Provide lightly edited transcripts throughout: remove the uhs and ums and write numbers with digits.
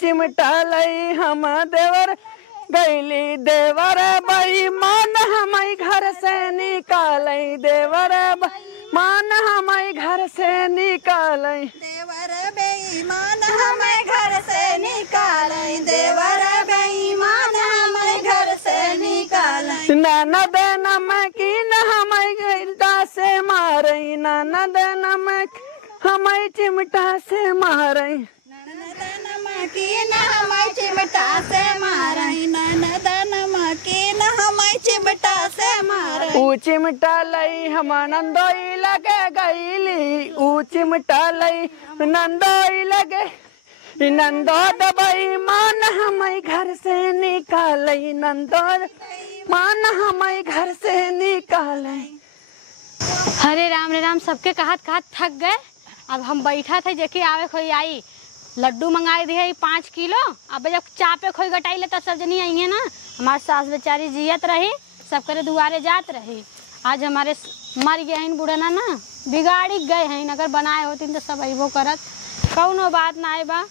चिमटा लई हम देवर गैली देवर बेईमान हमारी घर से निकालई देवर मान हमारे घर से निकालई देवर बेईमान हमें घर से निकालई देवर बेईमान हमें घर से निकालई ननद नमकी न हमारी गिरदा से मारई ननद नमक हमारी चिमटा से मारई ननद नमकी न हमें चिमटा से मारई ननद नमकी न हमें चिमटा से मारई ऊ चिमटा लई हम नंदोई लगे गईली ऊ चिमटा लई नंदोई लगे नंदो दबई मान हमारे घर से निकालई नंदो मान हमारे घर से निकालई। हरे राम सबके कहत कहत थक गए। अब हम बैठा थे जेके आवे खोई आई लड्डू मंगाए दिए 5 किलो। अब जब चापे खोई गटाई ले तो सब जनी आई है ना। हमारे सास बेचारी जियत रही सब करे दुआरे जात रही। आज हमारे मर गए हैं बूढ़ा ना बिगाड़ी गए हैं। अगर बनाए होती तो सब अबो करत कौनो बात ना आए बा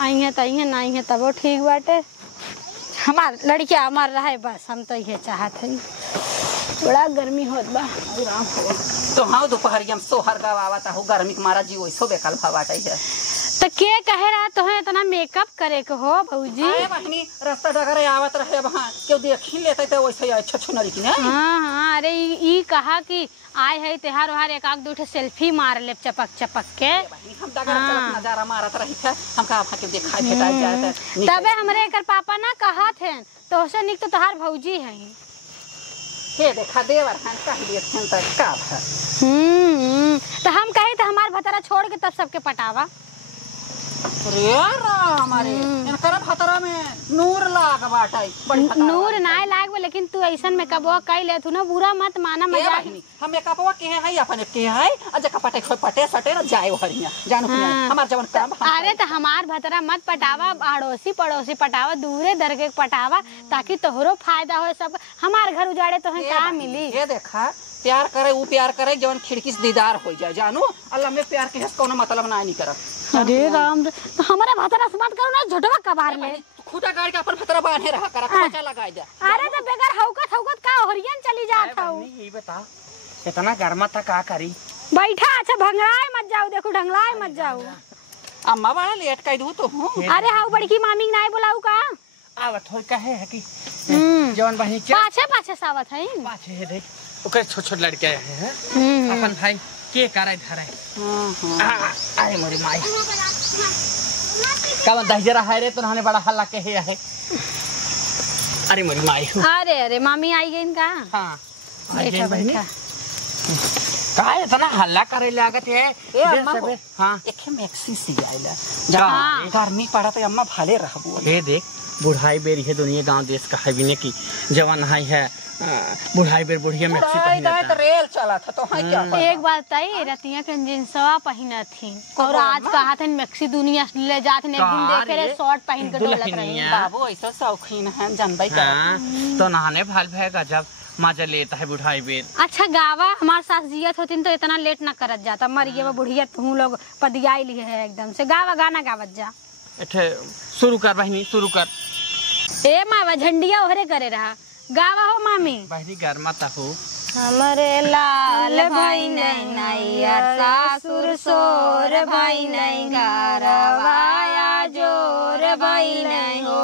आई है तो आई ना है तबो ठीक बाटे। हमार लड़किया हमार रहे बस हम तो ये चाहत है। बड़ा गर्मी होत बा तो हाँ दोपहरिया में सोहर गवावत हो गर्मी के मारा जी वैसो बेकल भवाट है। तो के कहे रहा तो है इतना मेकअप करे के हो भौजी। अरे बहनी रास्ता डगरे आवत रहे वहां क्यों देखी लेते तो वैसे अच्छा छुनरी की नहीं। हाँ अरे ई कहा कि आए है त्योहार वहार एक दो सेल्फी मार ले चपक चपक के। हम डगर चलत नजारा मारत रही थे हम कहा के देखा भेटा जाए तबे हमरे एकर पापा ना कहा थे तो से निक तो तोहार भौजी है के देखा देवर हन कह दिए थे त का तो हम कहे तो हमार भतरा छोड़ के तब सबके पटावा। अरे हमारे इनकर भतरा में नूर लाग बाटे नूर नाय लाग लेकिन तू ऐसन में कबो कई ले तू ना बुरा मत माना मजाक। हम मेकअपवा के है अपन के है अज कपटे खोय पटे सटे न जाए हरिया जानू हमार जवन काम। अरे तो हमार भतरा मत पटावा अड़ोसी पड़ोसी पटावा दूरे दर के पटावा ताकि तोहरो फायदा हो सब। हमार घर उजाड़े तो है का मिली। ये देखा प्यार करे वो प्यार करे जवन खिड़की से दीदार हो जाए जानू अल्लाह में प्यार के कोनो मतलब ना नहीं करब। अरे राम तो हमारा भतरा से बात करो ना झोटवा कबार ले खुदा गाड़ी का अपन भतरा बांधे रहा करा खोचा लगाई जा। अरे तो बेगर हौकत का हरियन चली जात हूं। ये बता इतना गर्मा था का करी बैठा अच्छा भंगड़ाए मत जाओ देखो ढंगलाए मत जाओ। अम्मा बड़ा लेट कह दू तो हूं। अरे हाउ बड़की मामी नाय बुलाऊ का आवत होय कहे है कि जवन बहनी पाछे पाछे सावत है पाछे है देख ओकर छोट छोट लड़के हैं अपन भाई के करे धरे। अरे मोरी माई का दहजरा है रे तो हने बड़ा हल्ला के है। अरे मोरी माई अरे मामी आई गई इनका। हां बैठा बैठा का इतना हल्ला करे लागत है। ए अम्मा हां एक मैक्सी सी आइला जा गर्मी पड़ा तो अम्मा भाले रहबो। हे देख बुढ़ाई बेरी है दुनिया गांव देश का है बिने की जवान है बुढ़ाई बेर बुढ़िया मैक्सी पहनता तो रेल चला था तो है क्या एक बात तई रतिया के जींसवा पहनत थी और आज कहा थे मैक्सी दुनिया ले जात ने एक दिन देखे रे शॉर्ट पहन के डोलत रही। बाबू ऐसा शौकीन है जानबई का तो नहाने भाल भय गजब मजा लेता है बुढ़ाई बेर। अच्छा गावा हमारे सास जियत होती तो इतना लेट ना करत जाता मरिए में बुढ़िया तू लोग पदियाई लिए है एकदम से गावा गाना गावत जा। शुरू कर बहनी शुरू कर। ए मावा झंडिया ओहरे करे रहा गावा हो मामी बहनी गर्मा ता हो। हमरे लाल भाई नैया सासुर सोर भाई नहीं घरवाया जोर भाई नहीं हो।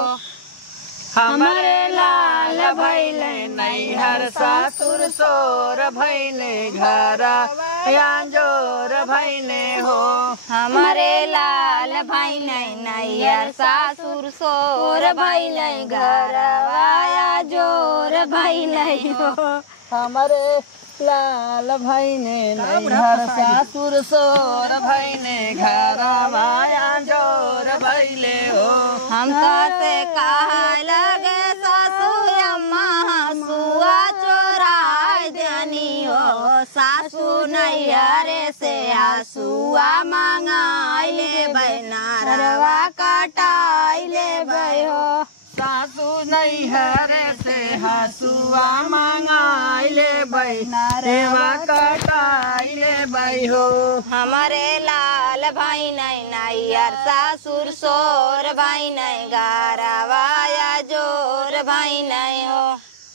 हमरे लाल भैले नैहर सासुर सोर भैले घर जोर भैले हो। हमारे लाल भाई नैया सासुर सोर भाई नहीं घरवाया जोर भाई नहीं हो। हमारे लाल भाई ने नैहर सासुर सोर भैले घर जोर भैले हो। हम से कहा लगे सासू अम्मा हसुआ चोराय देनी हो। सासू नैहरे से हसुआ मंगाई ले बैनारवा कटाई ले हो। सासू नैहर से हसुआ मंगाइले बहिना रेवा कटाइले बही हो। हमारे लाल भाई नहीं नैयर सासुर सोर भाई नहीं गारावाया जोर भाई नहीं हो।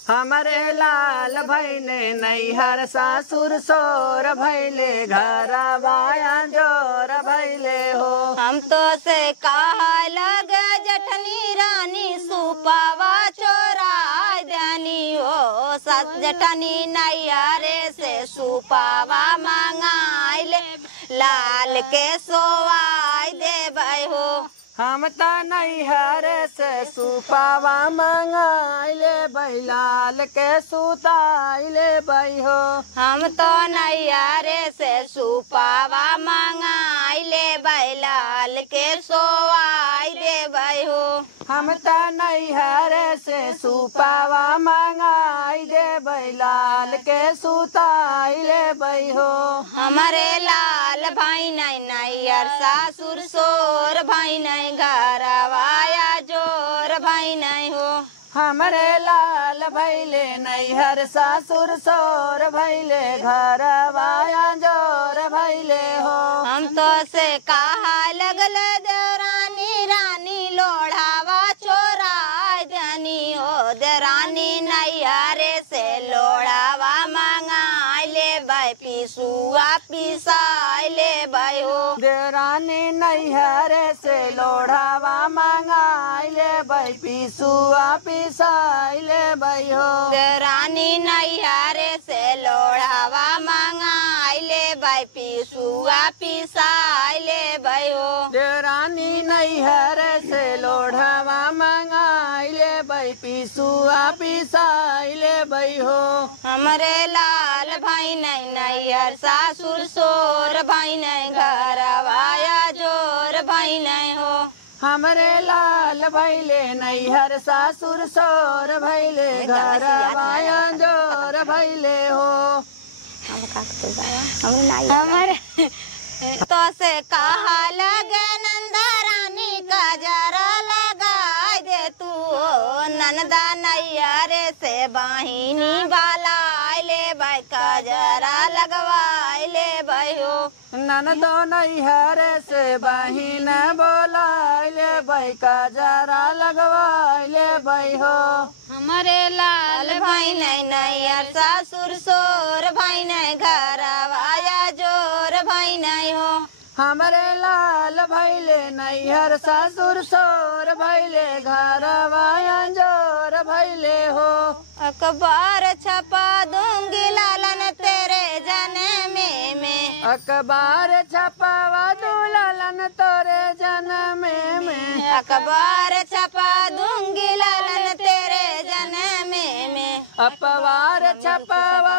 हमारे लाल भैले नैहर सासुर सोर भैले घर बाया जोर भैले हो। हम तो से कहा लग जठनी रानी सुपावा चोरा जानी हो। सत जठनी नैयारे से सुपावा मंगाइले लाल के सोवाई दे हो। हम त नैहर से सुपावा मंगाइले बैलाल के सुताइले बही हो। हम तो नैयारे से सुपावा मंगाइले बैलाल के सोवाई दे हो। हम त नैहर से सुपावा मंगाई दे बैलाल के सुताइले बही हो। हमारे लाल भाई नहीं नैयर सासुर सोर भाई नहीं घरवाया जोर भाई नहीं हो। हमरे लाल भैले नैहर सासुर सोर भैले घर बाया जोर भैले हो। हम तो से कहा लगल देरानी रानी लोढ़ावा चोरा जानी हो। देरानी नैहरे से लोढ़ावा मंगाइले बाई पिसुआ पिसाइले बाई हो। देरानी नैहर से लोढ़ावा मंगाइले बही पिसुआ पिसाइले बही हो। देरानी नैहरे से लोढ़ावा मंगाइले बाई पिसुआ पिसाइले बाई हो। देरानी नैहर से लोढ़ावा मंगाइले बही पिसुआ पिसाइले बही हो। हमरे लाल भाई नहीं नैहर सासुर सोर भाई नहीं घरवाया जोर भाई नहीं हो। हमरे लाल भैले नैहर सासुर सोर भैले घर बाया जोर भैले हो। हमारे तो से कहा लगे नंदा रानी का जरा लगा दे तू। नंदा नैयारे से बहिनी बाला ले भाई का जरा लगवाई ले भाई हो। ननदो नैहर से बहिन बोलाइले बही का जरा लगवाइले बही हो। हमारे लाल लाल भाई नहीं नैयर सासुर सोर भाई नहीं घरवाया जोर भाई नहीं हो। हमरे लाल भैले नैहर सासुर सोर भैले घर बाया जोर भैले हो। अखबार छपा दूंगी लालन तेरे जन्म में। अखबार छपावा दुलालन तोरे जन्म में। अखबार छपा दूंगी लालन तेरे जन्म में। अखबार छपावा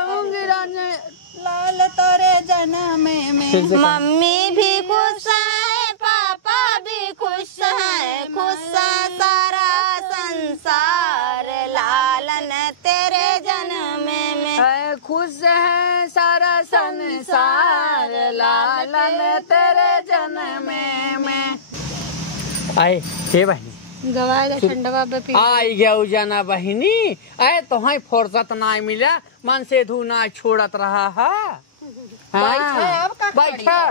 लाल तोरे जन्म में। मम्मी भी खुश है पापा भी खुश है। खुश है सारा संसार लालन तेरे जन्म में। खुश है सारा संसार लालन तेरे जन्म में। आए हे बहिनी गवाए ठंडवा पे पी आई गया उजाना बहिनी। आए तो हाई फुर्सत ना मिला मन से धू ना छोड़त रहा है। बैठा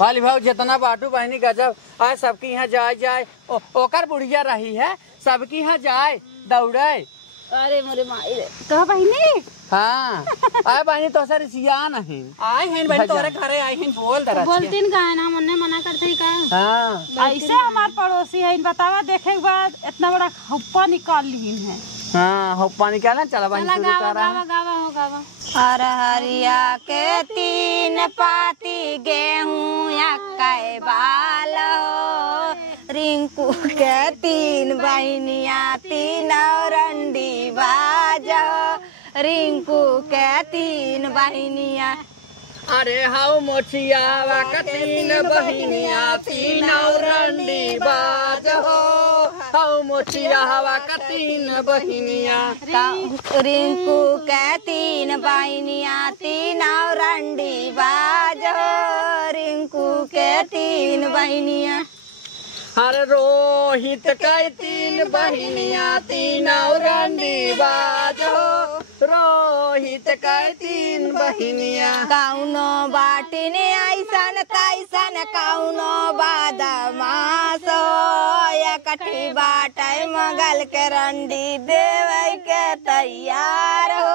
वाली भाव जितना बाटू बहनी गजब आज सबकी यहाँ जाए जाए ओकर बुढ़िया रही है सबकी यहाँ जाए दौड़े। अरे मोरे माई रे कहा बहिनी हाँ आए बहनी तो सर सिया नहीं आए हैं बहन तोरे घरे आए हैं बोल दरा बोलतीन का है ना मन्ने मना करते हैं का। हाँ ऐसे हमार पड़ोसी है इन बतावा देखे के बाद इतना बड़ा हप्पा निकाल ली है। हाँ हो पानी क्या ना चला बहनी शुरू गावा कर रहा गावा है। गावा हो गावा। हर हरिया के 3 पाती गेहूं या बाल हो। रिंकू के 3 बहनिया 3 रंडी बाज हो। रिंकू के 3 बहनिया। अरे हाउ मोचिया का 3 बहिनिया 3 रंडी बाज हो। हाउ मोचिया हवा का 3 बहिनिया। रिंकू के 3 बहनिया 3 रंडी बाज हो। रिंकू के 3 बहनिया। हर रोहित कई तीन बहिनिया तीन रंडी बाज हो, रोहित कई तीन बहिनिया। कौनो बाटिन ऐसन तैसन कौनो बदमाश हो, एकठी बाटे मगल के रंडी देवे के तैयार हो,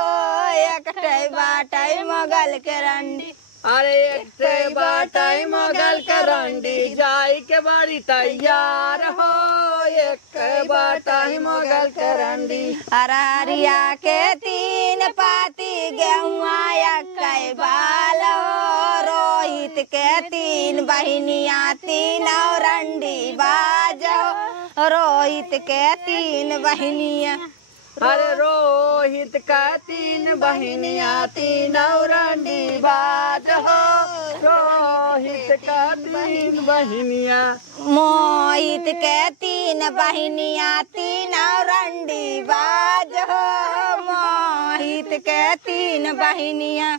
एकठी बाटे मगल के रंडी। अरे एक बाटाई मगल के रंडी जाई के बड़ी तैयार हो, एक बाटाई मगल के रंडी। अररिया के तीन पाती गेहुआ एक बाल हो, रोहित के तीन बहिनिया तीन रंडी बाज हो, रोहित के तीन बहिनिया। अरे रोहित का तीन बहिनिया तीन रंडी बाज हो, रोहित का तीन बहिनिया। मोहित के तीन बहिनिया तीन रंडी बाज हो, मोहित के तीन बहिनिया।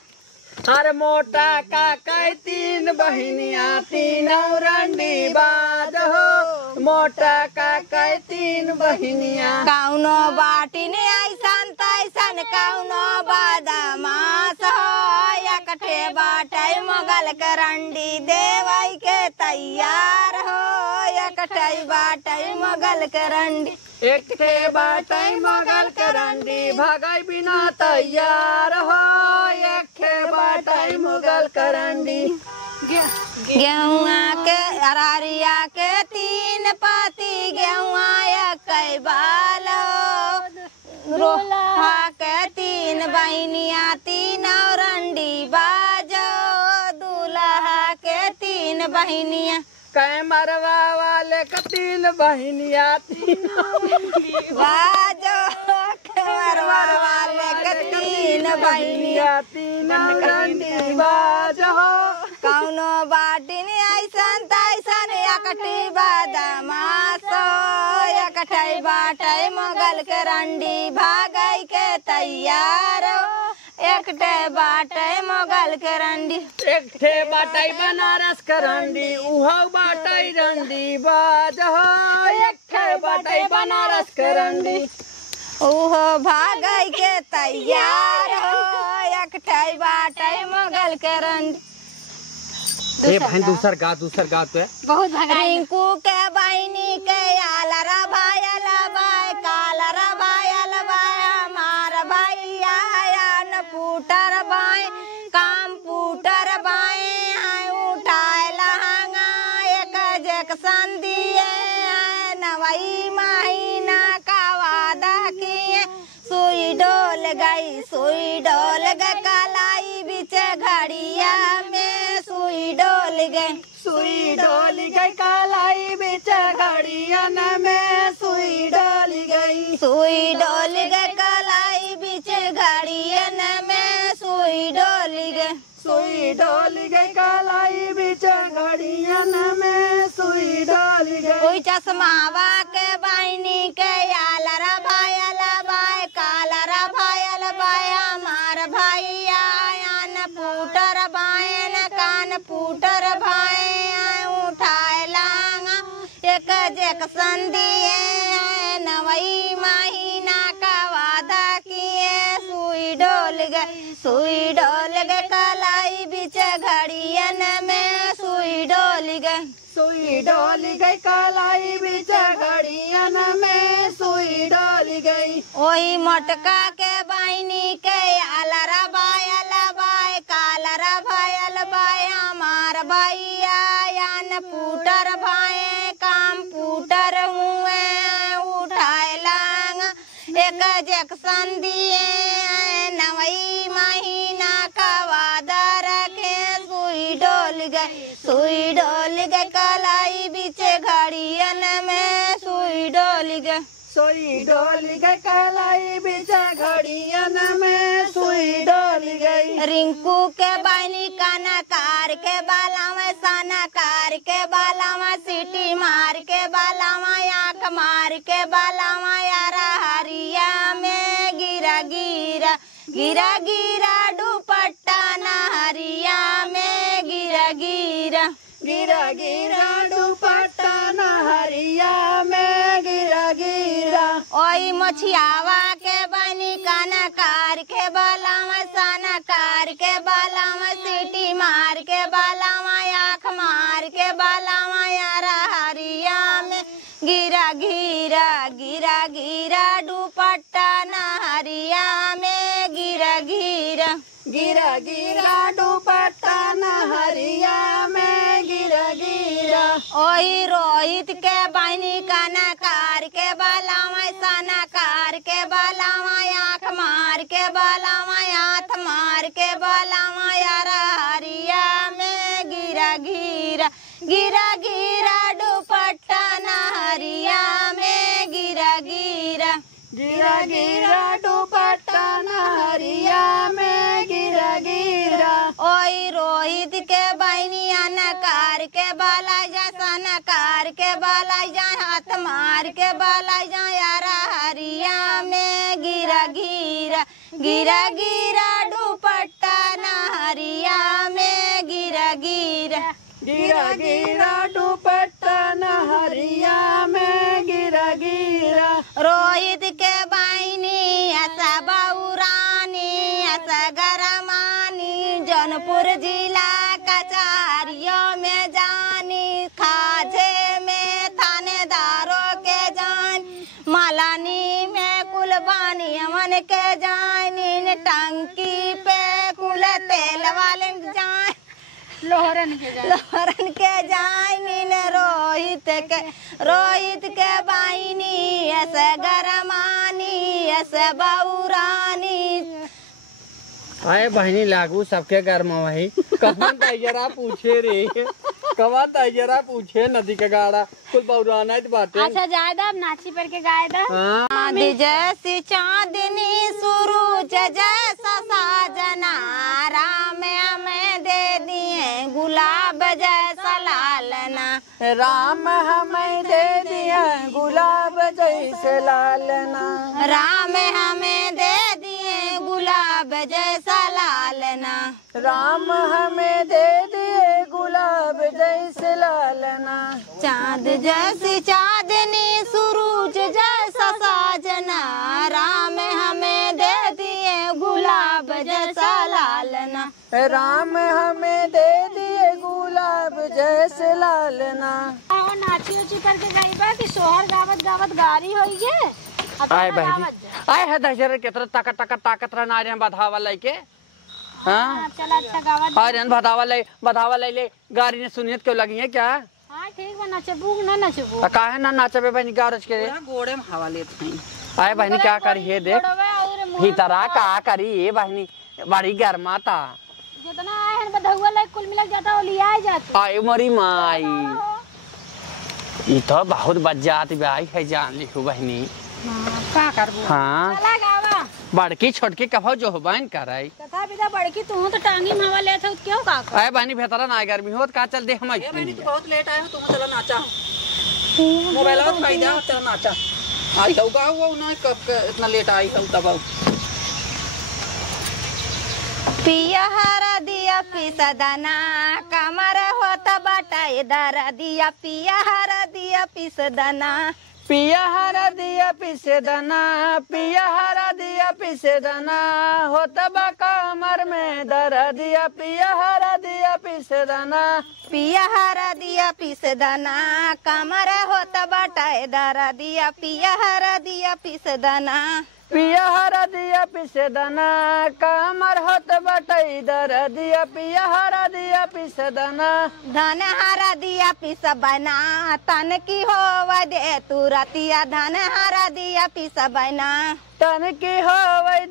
हर मोटा का कई तीन बहिनिया तीन रंडी बाज हो, मोटा का कई तीन बहिनिया। कौनो बाटिन ऐसन तैसन कौनो बदमाश हो, एकठे बाटे मगल के रंडी देवई के तैयार हो, एकठे बाटे मगल के रंडी। एक थे बाटाई मगल के रंडी भगाई बिना तैयार हो, एक थे बाटाई मगल के रंडी। गेहुआ के अररिया के तीन पाती गेहुआ एक बाल हो, रोहा के तीन बहिनिया तीन रंडी बाजो, दूल्हा के तीन बहिनिया। कै मरवा वाले का तीन बहिनिया तीन बाजो, मरवा वाले के तीन बहिनिया तीन रंडी बाज हो। कौनो बाटिन ऐसन तैसन एकठी बदमाश हो, एकठी बाटे मगल के रंडी भागई के तैयार हो, एकठे बाटे मगल के रंडी। एक थे बाटाई बनारस का रंडी उहो बाटाई रंडी बाज हो, एक थे बाटाई बनारस का रंडी उहो भागई के तैयार हो, एकठे बाटे मगल के रंडी। ए भाई दूसर गा तो बहुत भगा। रिंकू के बहिनी के आलरा भायल बाय कालरा भायल बाय, हमार भैया न पुटर बाय काम पुटर बाय, उठाए लहंगा एक जैक्सन दिए, नवई महीना का वादा किए, सुई डोल गई कलाई बीच घड़िया में, सुई डोल गई कालाई बीच घड़ियन में, सुई डोल गई कलाई बीच घड़ियन में, सुई डोल गई कालाई बीच घड़ियन में, सुई डोल गई। कोई चश्मावा के बहिनी के आलरा भायल बाय कालरा भायल बाय, हमार भैया न पुटर बायन कान पुटर भाई, उठाए लांगा एक जैक्सन दिए, नवई महीना का वादा किए, सुई डोल गई कलाई बीच घड़ियन में, सुई डोल गई कलाई बीच घड़ियन में, सुई डोल गई। ओही मोटका के बहिनी के आलरा भायल बाय कालरा भायल बाय, हमार भैया न पुटर भाई काम पुटर हुए, उठाए लांग एक जैक्सन दिए, नवई महीना का वादा रखे, सुई डोल गई कलाई बीच घड़ियन में, सुई डोल गई कलाई बीच घड़ियन में, सुई डोल गई। रिंकू के बहनी कनकार के बाला में, सनकार के बाला में, सीटी मार के बाला में, आँख मार के बाला में, यारा हरिया में गिरा दुपट्टा नहरिया में गिरा दुपट्टा नहरिया ओई मछियावा के बनी कनकार के बालावा सनकार के बालावा सीटी मार के बालावा आँख मार के बालावा यारा हरिया में गिरा गिरा गिरा गिरा दुपट्टा नहरिया में गिरा गिरा गिरा गिरा दुपट्टा नहरिया में गिरा गिरा। ओही रोहित के बनी कनकार के बालावा सनकार के बालावा आँख मार के बालावा हाथ मार के बालावा यारा हरिया में गिरा गिरा गिरा गिरा दुपट्टा नहरिया में गिरा गिरा गिरा गिरा दुपट्टा नहरिया में गिरा गिरा। ओई रोहित के बहनिया नकार के बाला जा सनकार के बाला जा हाथ मार के बाला जा यारा हरिया में गिरा गिरा गिरा गिरा दुपट्टा नहरिया में गिरा गिरा गिरा गिरा दुपट्टा नहरिया में गिरा गिरा। रोहित के बहनी ऐसा बहुरानी ऐसा गरमानी जौनपुर जिला कचहरियों में जानी खाजे में थानेदारों के जान मलानी में कुलबानी अमन के जानी टंकी पे कुल तेल वाले जान लोहरन के जानी रोहित के बहनी ऐसे गरमानी ऐसे बहुरानी। आए बहनी लागू सबके घर में वही कवन तैयारा पूछे रे कवन तैयारा पूछे नदी के गाड़ा कुछ बहुराना बातें। अच्छा जाए दा अब नाची पर के गाए दा। चाँद जैसी चांदनी सूरज जैसा साजना राम हमें दे दिए गुलाब जैसा लालना राम हमें दे दिया गुलाब जैसे लालना राम हमें दे दिए गुलाब जैसा लालना राम हमें दे दिए गुलाब जैसे लालना। चाँद जैसी चांदनी सूरज जैसा साजना राम हमें दे दिए गुलाब जैसा लालना राम हमें दे दिए गुलाब जैसे लालना। और नाची उची करके गई बा कि सोहर गावत गावत गारी होई गे। आए बहनी आए है दशहरे केतर ताकत ताकत ताकत रना रे बधावा लेके। हां चल अच्छा गावत आर्यन बधावा ले गाड़ी ने सुनियत क्यों लगी है क्या? हां ठीक बा नचबू ना नचबू काहे ना नाचबे बहनी गारज के गोड़े में हवा लेत हई। आए बहनी क्या करी है देख भीतरा का करी ये बहनी बड़ी गर्माता जितना आए हैं बधुआ ले कुल मिला जाता ओ लिया जाता। आए मरी माई ई तो बहुत बज्जात भाई है जान लिखू बहनी का करबू। हां चला गावा बड़की छोटकी कहो जो बहन कराई तथा बिदा बड़की तू तो टांगी में हवा लेत हो क्यों का आए बहनी भीतरा ना गर्मी होत का चल दे हम ए बहनी तू बहुत लेट आया हो तुम चला नाचा मोबाइल में भाई जा चल नाचा आई तो गाओ वो ना कब इतना लेट आई हम तब पिया हरा दिया पिसदना कमर होता बटाई दर दिया पिया हरा दिया पिसदना पिया हरा दिया पिसे दना पिया हरा दिया पिसे दना होता बा कमर में दर दिया पिया हरा दिया पिसे दना पिया हरा दिया पिसदना कमर होता बटाई दर दिया पिया हरा दिया पिसदना पिया हरा दिया पिसे दना कमर होत बटई दर दिया पिया हरा दिया पिसे दना धन हरा दिया पिस बना तन की हो दे तू रतिया धन हरा दिया पिस बना तन की हो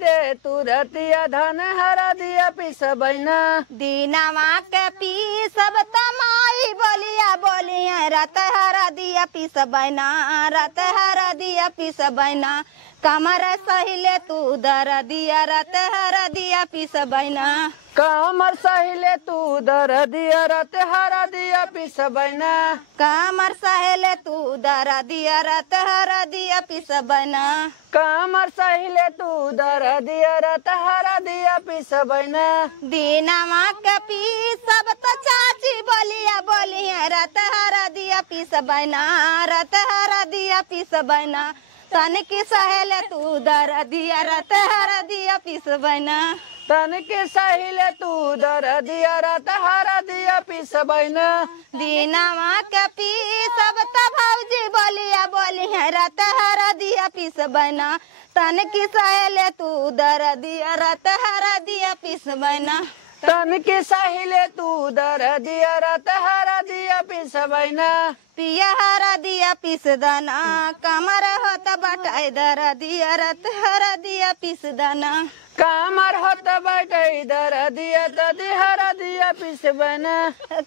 दे तू रतिया धन हरा दिया पिस बना दीनावा के पी सब तमाई बोलिया बोलिया रत हरा दिया पिस बना रत हरा दिया पिस बना कमर सहिले तू दर दिया रत हरा दिया पिस बना कमर सहिले तू दर दिया रत हरा दिया पिस बना कमर सहिले तू दर दिया रत हरा दिया पिस बना कमर सहिले तू दर दिया रत हरा दिया पिस बना दीनामा के पी सब तो चाची बोलिया बोलिया रत हरा दिया पिस बना रत हरा दिया पिस बना तन की सहेले तू दर दिया रत हर दिया पिस बना तन के सहिले तू दर दिया रात हरा दिया पिस बना दीनावा के पी सब भौजी बोलिया बोली है रत हर दिया पिस बना तन की सहेले तू दर दिया रत हर दिया पिस बना तन के सहिले तू दर दिया रात हरा दिया पिस बना पिया हरा दिया पिस दाना कमर होत बटाई दर दिया रत हरा दिया पिस दाना कामर होत बटाई दर दिया तदी हरा दिया पिस बना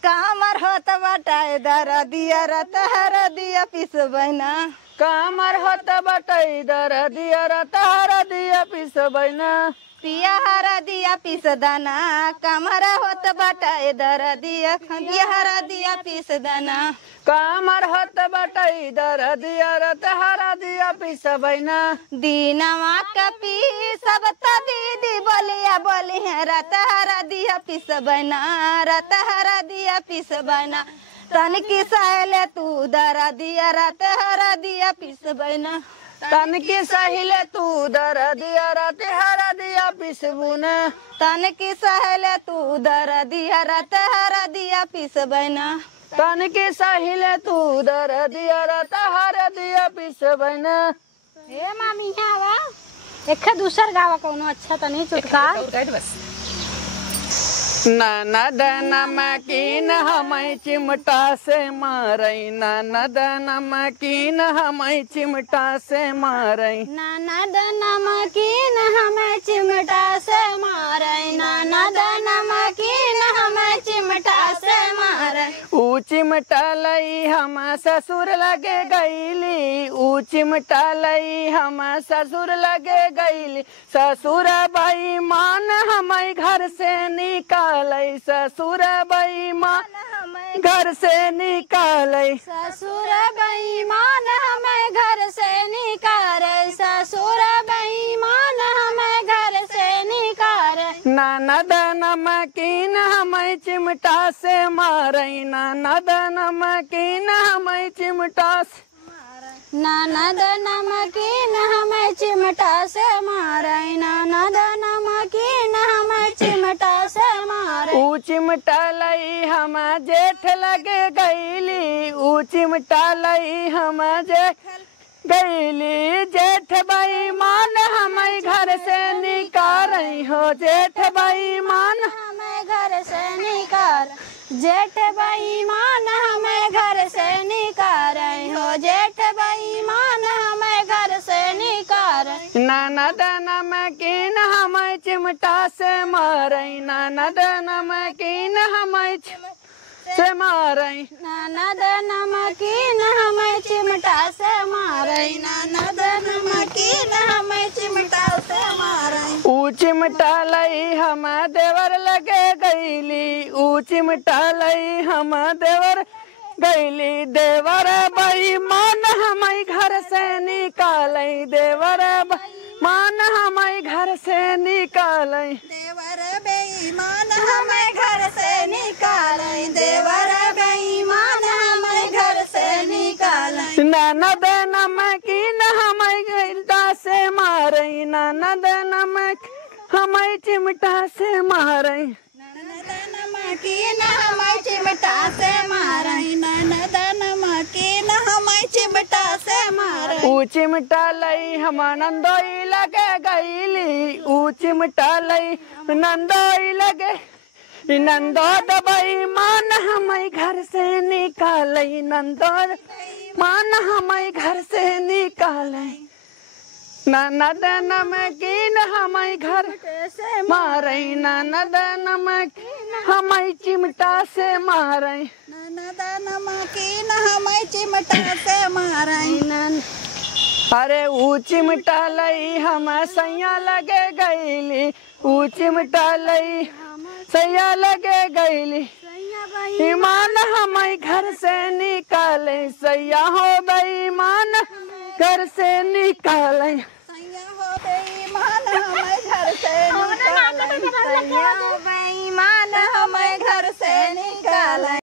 कामर होत बटाई दर दिया रत हरा दिया पिस बना कामर होत बटाई दर दिया रात हरा दिया पिस बना पिया हरा दिया पिस दाना कमर होत बटाई दर दिया हरा दिया पिस दाना कामर होत बटाई दर दिया रात हरा दिया पिस बना दीनवा के पी सब दीदी बोलिया बोली है रत हरा दिया पिस बना रत हरा दिया पिस बना तन की सहेले तू दरा दिया रत हरा दिया पिस बना तन की सहिले तू दर दिया रात हरा दिया पिस बुना तन की सहेले तू दर दिया रत हरा दिया पिस बना तन की सहिले तू दर दिया रात हरा दिया पिस बना ए मामी यहाँ आवा एक दूसर गावा कोनो अच्छा तनी चुटका बस ननद नमकीन हमें चिमटा से मारई ननद नमकीन हमें चिमटा से मारई ननद नमकीन हमें चिमटा से मारे ननद नमकीन हमें चिमटा से मारे ऊ चिमटा लई हम ससुर लगे गईली ऊ चिमटा लई हम ससुर लगे गईली ससुर बेईमान हमें घर से निकाल ससुर बेईमान घर से निकाले ससुर बेईमान हमें घर से निकाले ससुर बेईमान हमें घर से निकाले ननद नमकीन हमें चिमटा से मारई ननद नमकीन हमें चिमटा से ननद नमकीन हमें चिमटा से मारे ननद नमकीन हमें चिमटा से मारे ऊ चिमटा लई हम जेठ लगे गईली ऊ चिमटा लई हम जेठ गईली जेठ बेईमान हमें घर से निकाल हो जेठ बेईमान हमें घर से निकाल जेठ बेईमान हमें घर से निकाल हो जेठ बेईमान हमें घर से निकाल ननद नमकीन हमें चिमटा से मारई ननद नमकीन हमें से मारई ननद नमकीन हमें चिमटा से मारे ननद नमकीन हमें चिमटा से मारे ऊ चिमटा लई हम देवर लगे गईली ऊ चिमटा लई हम देवर गईली देवर बेईमान हमें घर से निकालई देवर बेईमान हमें घर से निकालई देवर बेईमान हमें घर से निकाले देवर बेईमान हमें घर से निकाले ननद नमकीन हमें गिरता से मारई ननद नमक हमें चिमटा से मारई ननद नमकीन हमें चिमटा से मारे ननद नमकीन हमें चिमटा से मारे ऊ चिमटा लई हम नंदोई लगे गईली ऊ चिमटा लई नंदोई लगे नंदो बेईमान हमें घर से निकालई नंदो मान हमें घर से निकालई ननद नमकीन हमें घर से मारई ननद नमकीन हमें चिमटा से मारई ननद नमकीन हमें चिमटा से मारे अरे ऊ चिमटा लई हम सैया लगे गईली ऊ चिमटा लई सैया लगे गईली ईमान हमें घर से निकाले सैया हो बेईमान घर से निकाले सैया हो बेईमान हमें घर से निकाले सैया हो बेईमान हमें घर से निकाले